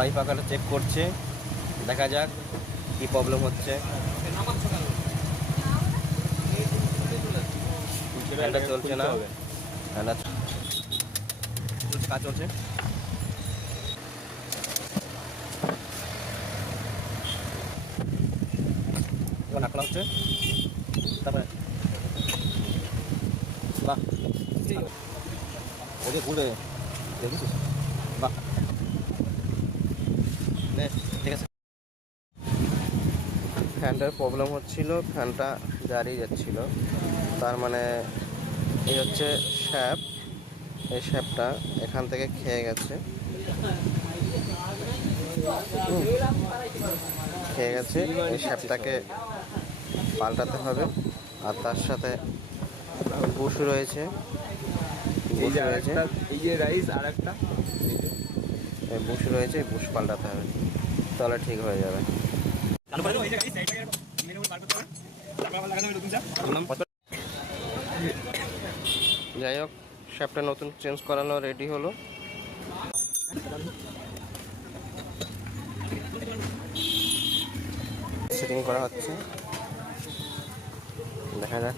ভাই পাখাটা চেক করছে, দেখা যাক কি প্রবলেম হচ্ছে। ফ্যানটা চলছে না, ফ্যানটা কাজ চলছে। নাকলা হচ্ছে, তারপরে বাহ ওকে ঘুরে দেখেছিস, বাহ ঠিক আছে। ফ্যানটার প্রবলেম হচ্ছিল, ফ্যানটা দাঁড়িয়ে যাচ্ছিল, তার মানে এই হচ্ছে শ্যাফট, এই শ্যাফটটা এখান থেকে খেয়ে গেছে, খেয়ে গেছে। এই শ্যাফটটাকে পাল্টাতে হবে। আর তার সাথে বুশ রয়েছে, বুশ রয়েছে, এই যে রাইস আর একটা বুশ রয়েছে, বুশ পাল্টাতে হবে, তাহলে ঠিক হয়ে যাবে। যাই হোক, শ্যাফটটা নতুন চেঞ্জ করানো রেডি হলো। সেটিং করা হচ্ছে, দেখা যাক।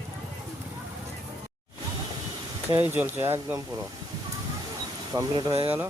এই চলছে, একদম পুরো কমপ্লিট হয়ে গেল।